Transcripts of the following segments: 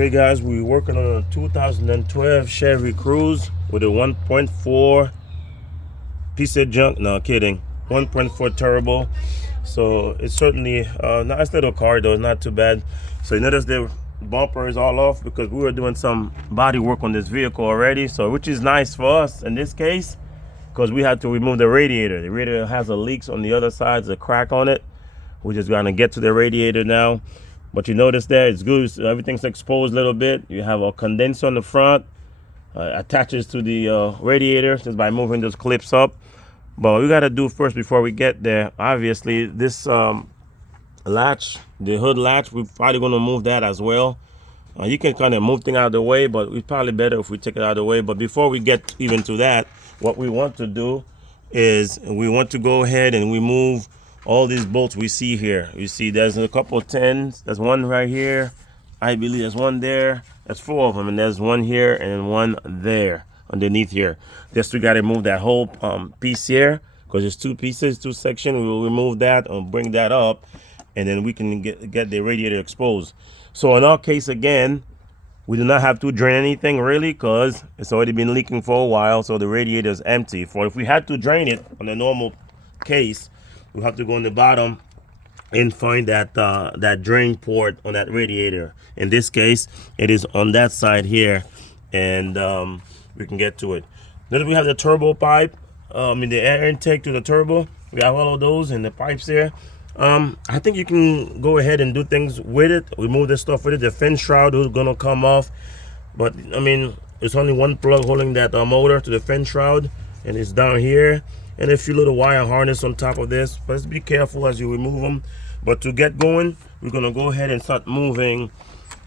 Okay guys, we're working on a 2012 Chevy Cruze with a 1.4 piece of junk. No kidding, 1.4 turbo. So it's certainly a nice little car though, it's not too bad. So you notice the bumper is all off because we were doing some body work on this vehicle already, so which is nice for us in this case because we had to remove the radiator. The radiator has a leaks on the other side, there's a crack on it. We're just gonna get to the radiator now. But you notice there, it's good. So everything's exposed a little bit. You have a condenser on the front, attaches to the radiator just by moving those clips up. But what we got to do first before we get there, obviously, this latch, the hood latch, we're probably going to move that as well. You can kind of move things out of the way, but it's probably better if we take it out of the way. But before we get even to that, what we want to do is we want to go ahead and remove all these bolts we see here. You see there's a couple of 10s. There's one right here. I believe there's one there. There's 4 of them, and there's one here and one there underneath here. Just we got to remove that whole piece here because there's 2 pieces, 2 sections. We will remove that and bring that up, and then we can get the radiator exposed. So in our case, again, we do not have to drain anything really because it's already been leaking for a while, so the radiator is empty. For if we had to drain it on a normal case, we have to go on the bottom and find that that drain port on that radiator. In this case, it is on that side here, and we can get to it. Then we have the turbo pipe, the air intake to the turbo. We have all of those and the pipes there. I think you can go ahead and do things with it. Remove the stuff with it. The fin shroud is gonna come off, but I mean, it's only one plug holding that motor to the fin shroud, and it's down here. And a few little wire harness on top of this, but just be careful as you remove them. But to get going, we're gonna go ahead and start moving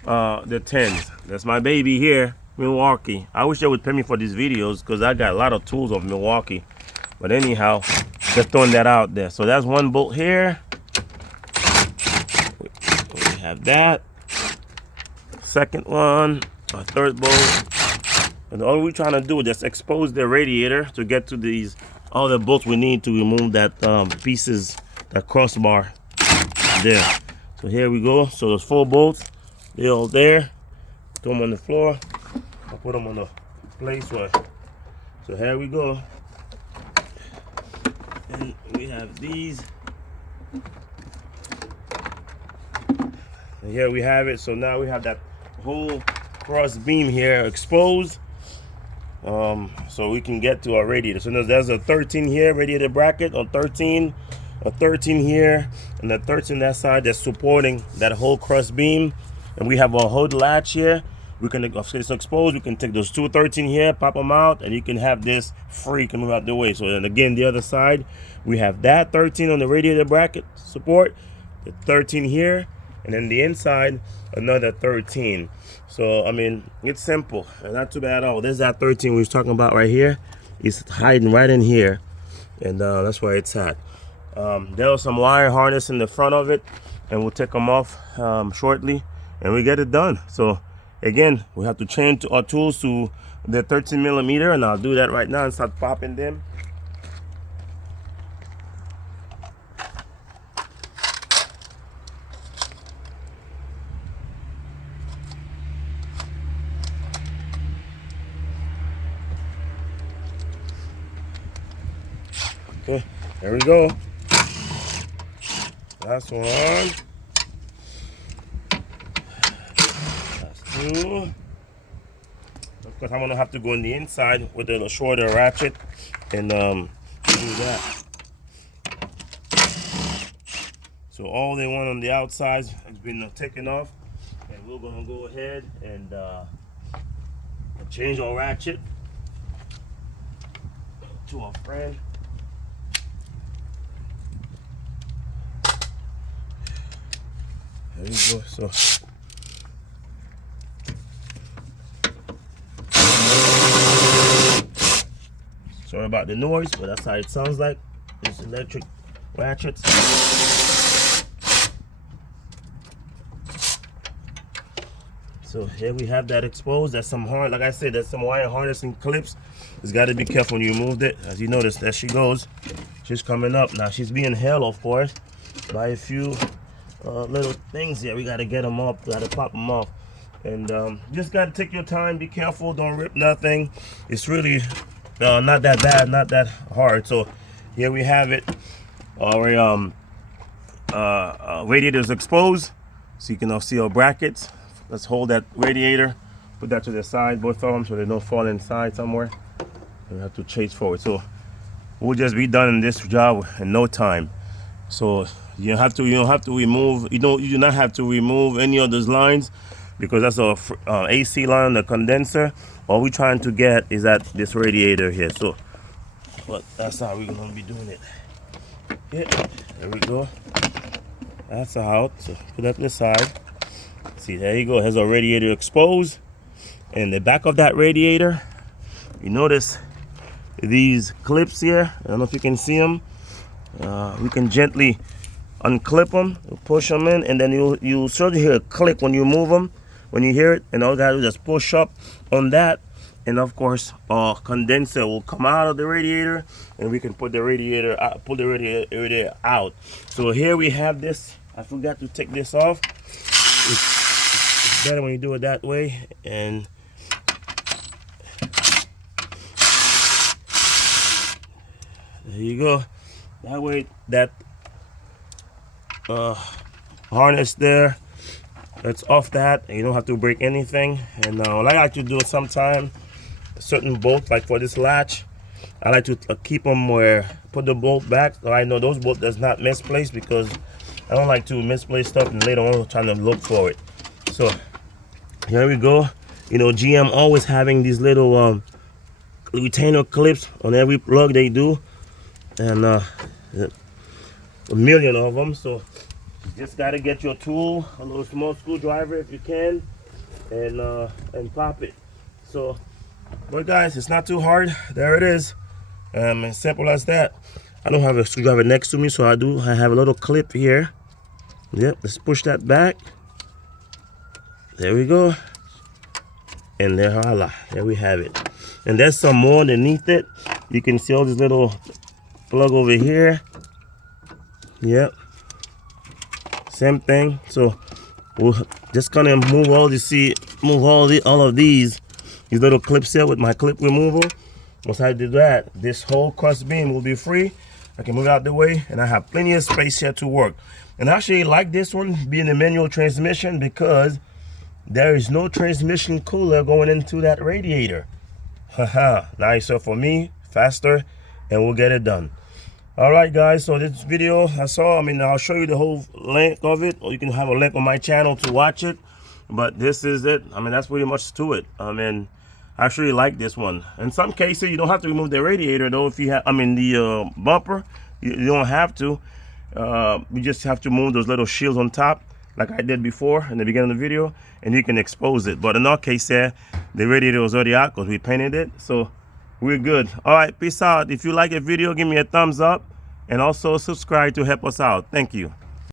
the 10s. That's my baby here, Milwaukee. I wish they would pay me for these videos because I got a lot of tools of Milwaukee. But anyhow, just throwing that out there. So that's one bolt here. We have that. Second one, a third bolt. And all we're trying to do is just expose the radiator to get to these all the bolts we need to remove that pieces, that crossbar there. So here we go. So those 4 bolts, they're all there. Throw them on the floor. I'll put them on the place where. So here we go. And we have these. And here we have it. So now we have that whole cross beam here exposed. So we can get to our radiator. So there's a 13 here, radiator bracket on 13, a 13 here, and a 13 that side that's supporting that whole cross beam. And we have a hood latch here. We can, if it's exposed, we can take those 2 13 here, pop them out, and you can have this free, can move out the way. So then again, the other side, we have that 13 on the radiator bracket support, the 13 here, and then the inside, another 13. So I mean, it's simple, not too bad at all. There's that 13 we was talking about right here. It's hiding right in here, and that's where it's at. There was some wire harness in the front of it, and we'll take them off shortly, and we get it done. So again, we have to change our tools to the 13 millimeter, and I'll do that right now and start popping them. Okay, there we go. Last one. Last 2. Of course, I'm gonna have to go on the inside with a shorter ratchet and do that. So all they want on the outside has been taken off, and we're gonna go ahead and change our ratchet to our friend. There you go. So sorry about the noise, but that's how it sounds like. It's electric ratchets. So here we have that exposed. There's some like I said, there's some wire harnessing clips. Just got to be careful when you move it. As you notice, there she goes. She's coming up now. She's being held, of course, by a few little things here. We got to get them up. Got to pop them off. And just got to take your time, be careful, don't rip nothing. It's really not that bad, not that hard. So here we have it. Our radiator is exposed, so you can now see our brackets. Let's hold that radiator, put that to the side, both of them, so they don't fall inside somewhere. We have to chase forward. So we'll just be done in this job in no time. So you don't have to remove, you do not have to remove any of those lines, because that's a AC line on the condenser. All we're trying to get is at this radiator here. So, but that's how we're gonna be doing it. Yeah, there we go. That's out. So put that to the side. See, there you go. It has a radiator exposed. And the back of that radiator, you notice these clips here. I don't know if you can see them. We can gently unclip them, push them in, and then you'll sort of hear a click when you move them. When you hear it, and all you gotta do is just push up on that, and of course, condenser will come out of the radiator, and we can put the radiator out, pull the radiator out. So here we have this. I forgot to take this off. It's better when you do it that way, and there you go. That way, that harness there, it's off that, and you don't have to break anything. And what I like to do sometime, certain bolts, like for this latch, I like to keep them where, put the bolt back, so I know those bolts does not misplace, because I don't like to misplace stuff and later on trying to look for it. So here we go. You know, GM always having these little retainer clips on every plug they do, and a million of them. So you just got to get your tool, a little small screwdriver if you can, and pop it. So, but guys, it's not too hard. There it is. As simple as that. I don't have a screwdriver next to me, so I have a little clip here. Yep, let's push that back. There we go. And there we have it. And there's some more underneath it. You can see all this little plug over here. Yep. Same thing. So we'll just kind of move all of these little clips here with my clip removal. Once I do that, this whole cross beam will be free. I can move out the way, and I have plenty of space here to work. And I actually like this one being a manual transmission, because there is no transmission cooler going into that radiator. Haha, nicer for me, faster, and we'll get it done. All right, guys, so this video, that's all. I mean, I'll show you the whole length of it, or you can have a link on my channel to watch it. But this is it. I mean, that's pretty much to it. I mean, I actually like this one. In some cases, you don't have to remove the radiator, though. If you have, I mean, the bumper, you don't have to. You just have to move those little shields on top, like I did before in the beginning of the video, and you can expose it. But in our case here, the radiator was already out because we painted it, so we're good. All right, peace out. If you like the video, give me a thumbs up, and also subscribe to help us out. Thank you.